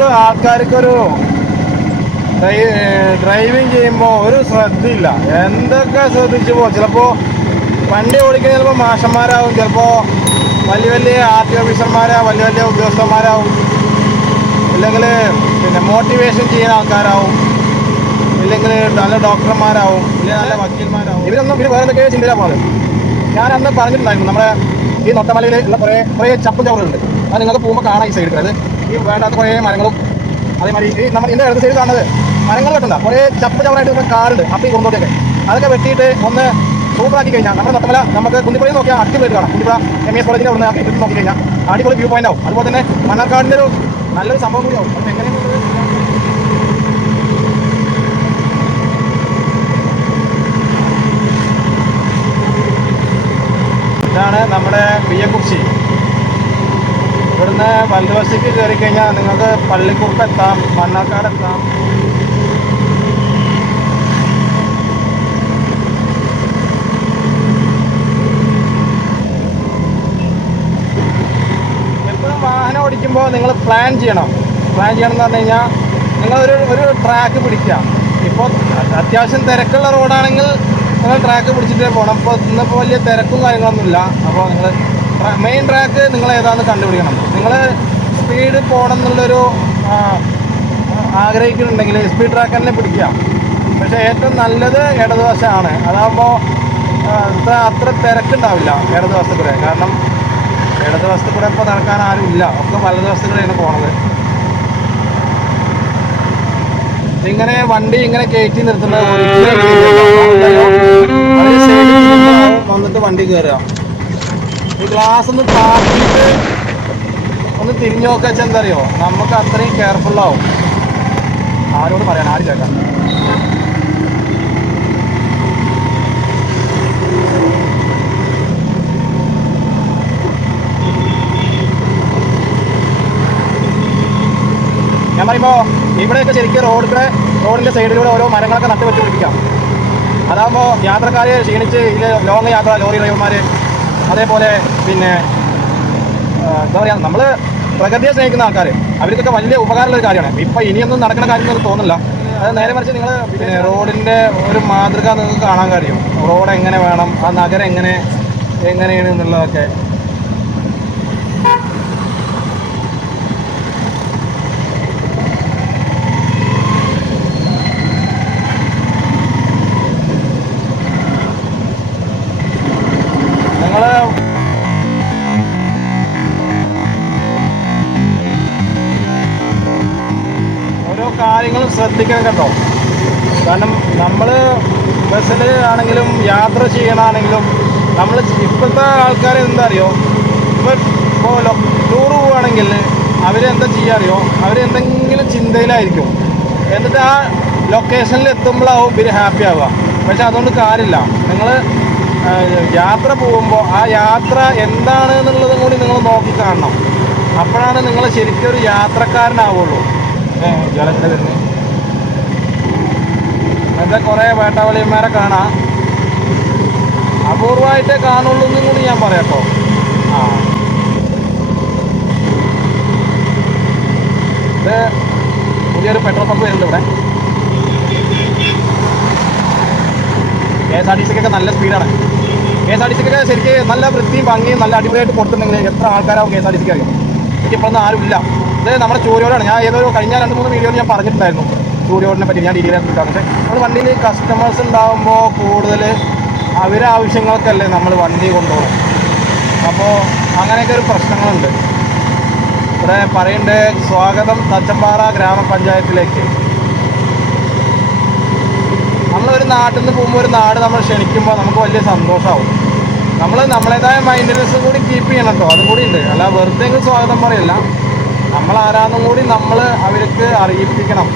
പലപ്പോഴും ആൾക്കാർക്കൊരു ഡ്രൈവിങ് ചെയ്യുമ്പോൾ ഒരു ശ്രദ്ധയില്ല. എന്തൊക്കെ ശ്രദ്ധിച്ചു പോകും. ചിലപ്പോൾ വണ്ടി ഓടിക്കുന്ന ചിലപ്പോൾ മാഷന്മാരാവും, ചിലപ്പോൾ വലിയ വലിയ ആർടി ഓഫീസർമാരാവും, വലിയ വലിയ ഉദ്യോഗസ്ഥന്മാരാവും, ഇല്ലെങ്കിൽ പിന്നെ മോട്ടിവേഷൻ ചെയ്യുന്ന ആൾക്കാരാവും, ഇല്ലെങ്കിൽ നല്ല ഡോക്ടർമാരാവും, ഇല്ലെങ്കിൽ നല്ല വക്കീൽമാരാവും. ഇവർ വേറെ എന്തൊക്കെ ചിന്തയിലാണ് പോകുന്നത്. ഞാൻ അന്ന് പറഞ്ഞിട്ടുണ്ടായിരുന്നു, നമ്മുടെ ഈ നൊട്ടമലയിൽ ഉള്ള കുറേ ചപ്പും ചവറുകളുണ്ട്. അത് നിങ്ങൾക്ക് പോകുമ്പോൾ കാണാം ഈ സൈഡിൽ. അത് ഈ വേണ്ടാത്ത കുറേ മരങ്ങളും, അതേമാതിരി നമ്മൾ ഇതിൻ്റെ ഇടത് സൈഡ് കാണുന്നത് മരങ്ങൾ വെട്ടണ്ട കുറേ ചപ്പ് ചവറായിട്ട് നമുക്ക് കാറുണ്ട്. അപ്പം ഈ കുറുന്തോട്ടൊക്കെ അതൊക്കെ വെട്ടിയിട്ട് ഒന്ന് സൂപ്പറാക്കി കഴിഞ്ഞാൽ നമ്മുടെ നൊട്ടമല നമുക്ക് കുന്നിപ്പുഴയിൽ നോക്കിയാൽ അടിപൊളി കാണാം. കുന്നിപ്പുഴ MES കോളേജിൻ്റെ അവിടെ നിന്ന് നോക്കി കഴിഞ്ഞാൽ അടിപൊളി വ്യൂ പോയിന്റ് ആവും. അതുപോലെ തന്നെ മണ്ണാർക്കാടിൻ്റെ ഒരു നല്ലൊരു സംഭവം കൂടിയാവും. അപ്പം എങ്ങനെയാണ് ഇതാണ് നമ്മുടെ പിയക്കുറിശി. ഇവിടുന്ന് വലതുവശത്തേക്ക് കയറി കഴിഞ്ഞാൽ നിങ്ങൾക്ക് പള്ളിക്കുറുപ്പ് എത്താം, മണ്ണാർക്കാട് എത്താം. എപ്പോഴും വാഹനം ഓടിക്കുമ്പോൾ നിങ്ങൾ പ്ലാൻ ചെയ്യണം എന്ന് പറഞ്ഞു കഴിഞ്ഞാൽ നിങ്ങളൊരു ട്രാക്ക് പിടിക്കുക. ഇപ്പോൾ അത്യാവശ്യം തിരക്കുള്ള റോഡാണെങ്കിൽ നിങ്ങൾ ട്രാക്ക് പിടിച്ചിട്ടേ പോകണം. ഇപ്പോൾ ഇന്നിപ്പോൾ വലിയ തിരക്കും കാര്യങ്ങളൊന്നുമില്ല. അപ്പോൾ നിങ്ങൾ മെയിൻ ട്രാക്ക് നിങ്ങൾ ഏതാണെന്ന് കണ്ടുപിടിക്കണം. നിങ്ങൾ സ്പീഡ് പോകണം എന്നുള്ളൊരു ആഗ്രഹിക്കുന്നുണ്ടെങ്കിൽ സ്പീഡ് ട്രാക്ക് തന്നെ പിടിക്കുക. പക്ഷേ ഏറ്റവും നല്ലത് ഇടതുവശമാണ്. അതാകുമ്പോൾ അത്ര തിരക്കുണ്ടാവില്ല ഇടതുവശത്ത് കൂടെ. കാരണം ഇടതുവശത്ത് കൂടെ ഇപ്പോൾ നടക്കാൻ ആരും ഇല്ല, ഒക്കെ വലതുവശത്ത് കൂടെയാണ് പോണത്. ഇങ്ങനെ വണ്ടി ഇങ്ങനെ കയറ്റി നിർത്തുന്നത് വന്നിട്ട് വണ്ടി കയറുക. ഈ ഗ്ലാസ് ഒന്ന് താഴ്ത്തിയിട്ട് ഒന്ന് തിരിഞ്ഞു നോക്കുക വെച്ചാൽ എന്താ അറിയോ, നമുക്ക് അത്രയും കെയർഫുള്ളാവും. ആരോട് പറയാൻ, ആരും കേൾക്കാം. ഞാൻ പറയുമ്പോൾ ഇവിടെയൊക്കെ ശരിക്കും റോഡിൻ്റെ സൈഡിലൂടെ ഓരോ മരങ്ങളൊക്കെ നട്ട് വെച്ച് പിടിപ്പിക്കാം. അതാകുമ്പോൾ യാത്രക്കാരെ ക്ഷീണിച്ച് ഇത് ലോങ് യാത്ര ലോറി ഡ്രൈവർമാർ, അതേപോലെ പിന്നെ എന്താ പറയുക, നമ്മൾ പ്രകൃതിയെ സ്നേഹിക്കുന്ന ആൾക്കാർ, അവർക്കൊക്കെ വലിയ ഉപകാരമുള്ളൊരു കാര്യമാണ്. ഇപ്പം ഇനിയൊന്നും നടക്കുന്ന കാര്യമൊന്നും തോന്നില്ല. അത് നേരെ മറിച്ച് നിങ്ങൾ പിന്നെ റോഡിൻ്റെ ഒരു മാതൃക നിങ്ങൾക്ക് കാണാൻ കഴിയും. റോഡ് എങ്ങനെ വേണം, ആ നഗരം എങ്ങനെയാണ് എന്നുള്ളതൊക്കെ. കാര്യങ്ങളും ശ്രദ്ധിക്കണം കേട്ടോ. കാരണം നമ്മൾ ബസ്സിൽ ആണെങ്കിലും യാത്ര ചെയ്യണമെങ്കിലും നമ്മൾ ഇപ്പോഴത്തെ ആൾക്കാർ എന്താ അറിയോ, ഇപ്പോൾ ടൂർ പോവുകയാണെങ്കിൽ അവരെന്താ ചെയ്യുക അറിയോ, അവരെന്തെങ്കിലും ചിന്തയിലായിരിക്കും. എന്നിട്ട് ആ ലൊക്കേഷനിൽ എത്തുമ്പോഴാവും ഇവർ ഹാപ്പി ആവുക. പക്ഷെ അതുകൊണ്ട് കാര്യമില്ല. നിങ്ങൾ യാത്ര പോകുമ്പോൾ ആ യാത്ര എന്താണ് എന്നുള്ളതും കൂടി നിങ്ങൾ നോക്കി കാണണം. അപ്പോഴാണ് നിങ്ങൾ ശരിക്കും ഒരു യാത്രക്കാരനാവുള്ളൂ. ജലത്തിൻ്റെ തന്നെ അങ്ങനത്തെ കുറേ വേട്ടവളിയന്മാരെ കാണാം. അപൂർവമായിട്ടേ കാണുള്ളൂ എന്നും കൂടി ഞാൻ പറയാം കേട്ടോ. ഇത് പുതിയൊരു പെട്രോൾ പമ്പ് വരുന്നുണ്ട് ഇവിടെ. KSRTCക്കൊക്കെ നല്ല സ്പീഡാണ്. KSRTCക്കൊക്കെ ശരിക്കും നല്ല വൃത്തിയും ഭംഗിയും നല്ല അടിപൊളിയായിട്ട് കൊടുത്തിട്ടുണ്ടെങ്കിൽ എത്ര ആൾക്കാരാവും KSRTCക്ക് അറിയാം. എനിക്കിപ്പോഴൊന്നും ആരുമില്ല. ഇത് നമ്മുടെ ചൂരോടാണ്. ഞാൻ ഏതൊരു കഴിഞ്ഞ 2-3 വീഡിയോയിൽ ഞാൻ പറഞ്ഞിട്ടുണ്ടായിരുന്നു ചൂരോടിനെ പറ്റി. ഞാൻ ഡീറ്റെയിൽ ആയിട്ട്. പക്ഷേ നമ്മൾ വണ്ടിയിൽ കസ്റ്റമേഴ്സ് ഉണ്ടാകുമ്പോൾ കൂടുതൽ അവരെ ആവശ്യങ്ങൾക്കല്ലേ നമ്മൾ വണ്ടി കൊണ്ടുപോകും. അപ്പോൾ അങ്ങനെയൊക്കെ ഒരു പ്രശ്നങ്ങളുണ്ട്. ഇവിടെ പറയണ്ടേ, സ്വാഗതം തച്ചമ്പാറ ഗ്രാമപഞ്ചായത്തിലേക്ക്. നമ്മളൊരു നാട്ടിൽ നിന്ന് പോകുമ്പോൾ ഒരു നാട് നമ്മൾ ക്ഷണിക്കുമ്പോൾ നമുക്ക് വലിയ സന്തോഷമാവും. നമ്മൾ നമ്മളേതായ മൈൻഡ്നെസ്സും കൂടി കീപ്പ് ചെയ്യണം കേട്ടോ. അതും കൂടി ഉണ്ട്. അല്ല വെറുതെ സ്വാഗതം പറയല്ല, നമ്മൾ ആരാന്നും കൂടി നമ്മൾ അവർക്ക് അറിയിപ്പിക്കണം.